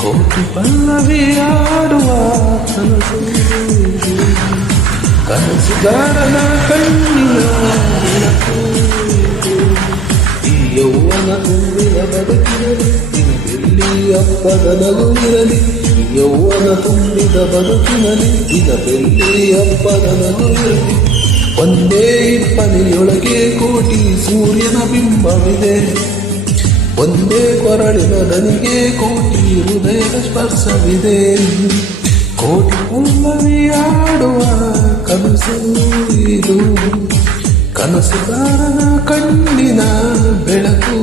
ಕೋಟಿ ಪಲ್ಲವಿ ಆಡುವ ಕನಸು ಕನಸುಗಾರನ ಕಣ್ಣಿನ ಬೆಳಕು. ಈ ಯೌವನ ತುಂಬಿದ ಬದುಕಿರಲಿ ದಿನವೆಲ್ಲಿ ಅಪ್ಪದ ನಗುವಿರಲಿ. ಈ ಯೌವನ ತುಂಬಿದ ಬದುಕಿನಲ್ಲಿ ದಿನವೆಲ್ಲಿ ಅಪ್ಪದ ನಗುವಿರಲಿ. ಒಂದೇ ಇಪ್ಪನಿಯೊಳಗೆ ಕೋಟಿ ಸೂರ್ಯನ ಬಿಂಬವಿದೆ. ಒಂದೇ ಕೊರಳಿನ ದನಿಗೆ ಕೋಟಿ ಹೃದಯದ ಸ್ಪರ್ಶವಿದೆ. ಕೋಟಿ ಪಲ್ಲವಿ ಆಡುವ ಕನಸು ಇದು ಕನಸುಗಾರನ ಕಣ್ಣಿನ ಬೆಳಕು.